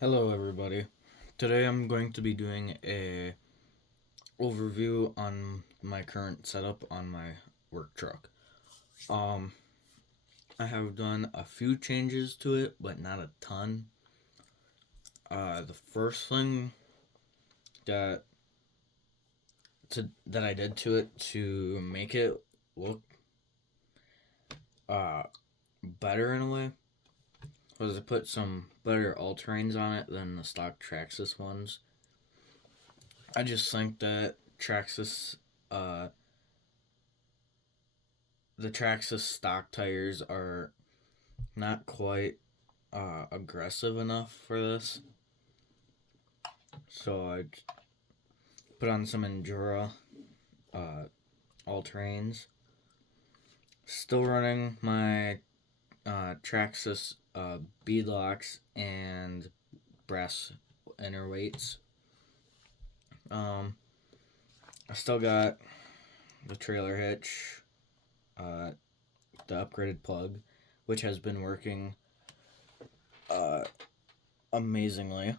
Hello everybody. Today I'm going to be doing a overview on my current setup on my work truck. Um I have done a few changes to it, but not a ton. The first thing that that I did to it to make it look uh better in a way was to put some better all-terrains on it than the stock Traxxas ones. I just think that Traxxas uh the Traxxas stock tires are not quite aggressive enough for this. So I put on some Endura uh, all terrains. Still running my Traxxas beadlocks and brass inner weights. I still got the trailer hitch, uh, the upgraded plug, which has been working uh, amazingly.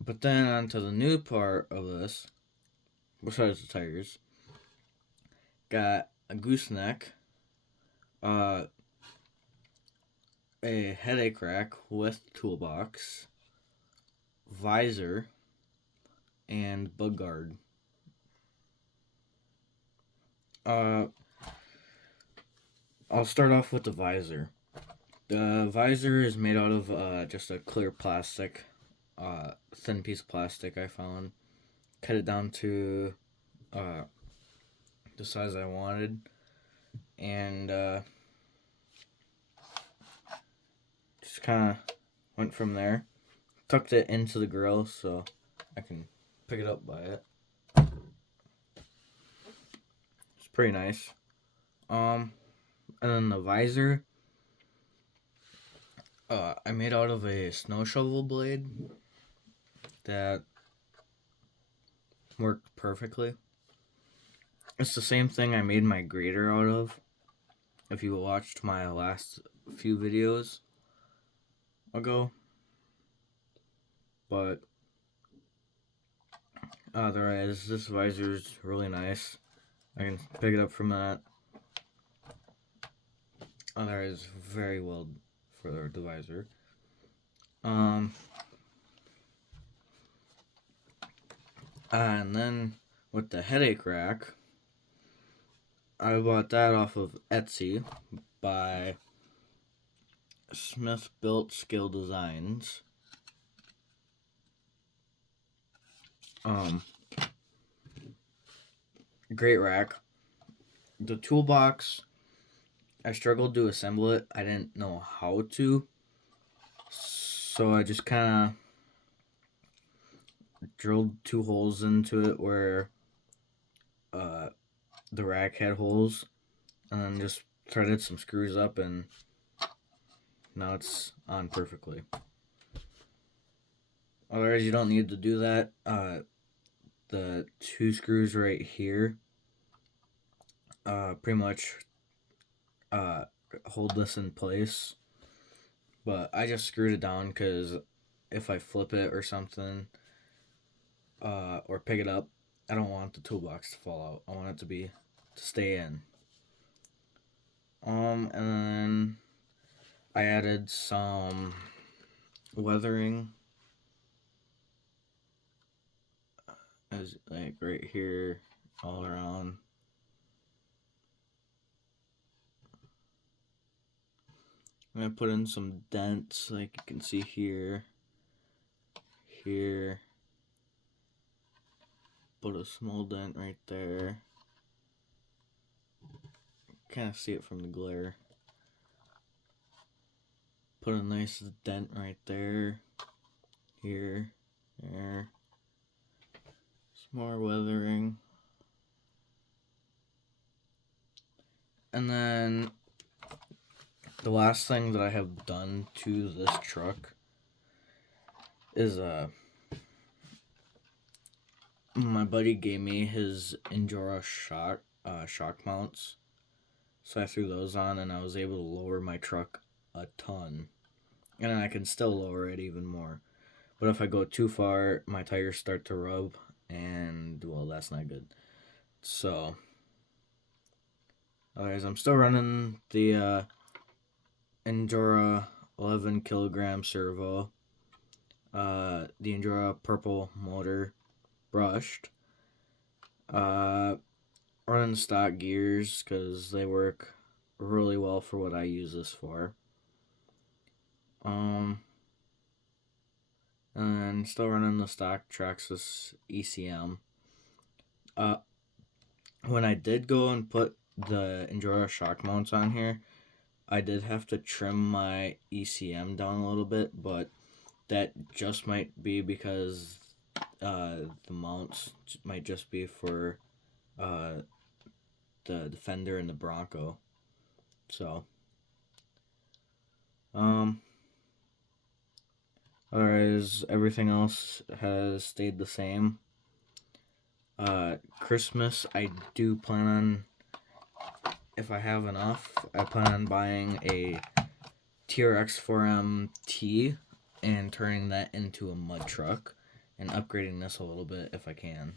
But then onto the new part of this, besides the tires, got a gooseneck, uh, a headache rack with toolbox, visor, and bug guard. Uh, I'll start off with the visor. The visor is made out of just a clear plastic, thin piece of plastic I found. Cut it down to uh, the size I wanted, and just kind of went from there. Tucked it into the grill so I can pick it up by it. It's pretty nice. And then the visor, I made out of a snow shovel blade that worked perfectly. It's the same thing I made my grater out of. If you watched my last few videos ago, but otherwise, this visor is really nice. I can pick it up from that. Otherwise, very well for the visor. And then with the headache rack, I bought that off of Etsy by Smith Built Skill Designs. Great rack. The toolbox, I struggled to assemble it. I didn't know how to. So I just kind of drilled two holes into it where the rack had holes, and then just threaded some screws up, and now it's on perfectly. Otherwise, you don't need to do that. The two screws right here pretty much hold this in place. But I just screwed it down because if I flip it or something, or pick it up, I don't want the toolbox to fall out. I want it to stay in. And then I added some weathering, as like right here, all around. I'm gonna put in some dents, like you can see here, here. Put a small dent right there. Kind of see it from the glare. Put a nice dent right there, here, there. Some more weathering. And then the last thing that I have done to this truck is my buddy gave me his Endura shock mounts. So I threw those on and I was able to lower my truck a ton and then I can still lower it even more. But if I go too far, my tires start to rub, and well, that's not good. So, otherwise, I'm still running the Endura 11 kilogram servo, the Endura purple motor brushed, uh, running stock gears because they work really well for what I use this for. Um, and still running the stock Traxxas ECM. Uh, when I did go and put the Endura shock mounts on here, I did have to trim my ECM down a little bit, but that just might be because the mounts might just be for uh, the Defender and the Bronco. So, um, otherwise, everything else has stayed the same. Christmas, I do plan on, if I have enough, I plan on buying a TRX4M and turning that into a mud truck and upgrading this a little bit if I can.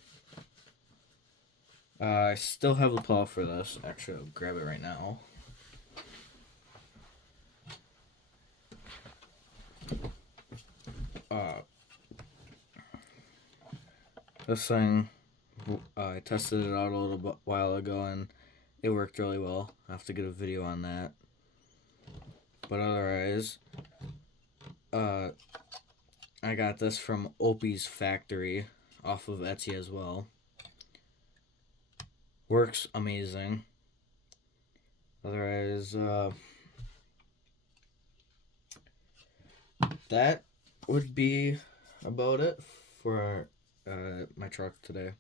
I still have the plow for this. Actually, I'll grab it right now. Uh, this thing, I tested it out a little while ago and it worked really well. I have to get a video on that. But otherwise, I got this from Opie's factory off of Etsy as well. Works amazing. Otherwise, that would be about it for my truck today.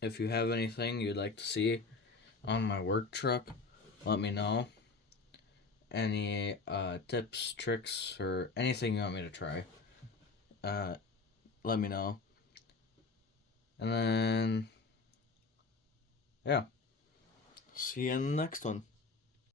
If you have anything you'd like to see on my work truck, let me know. Any tips, tricks, or anything you want me to try, let me know. And then, yeah. See you in the next one.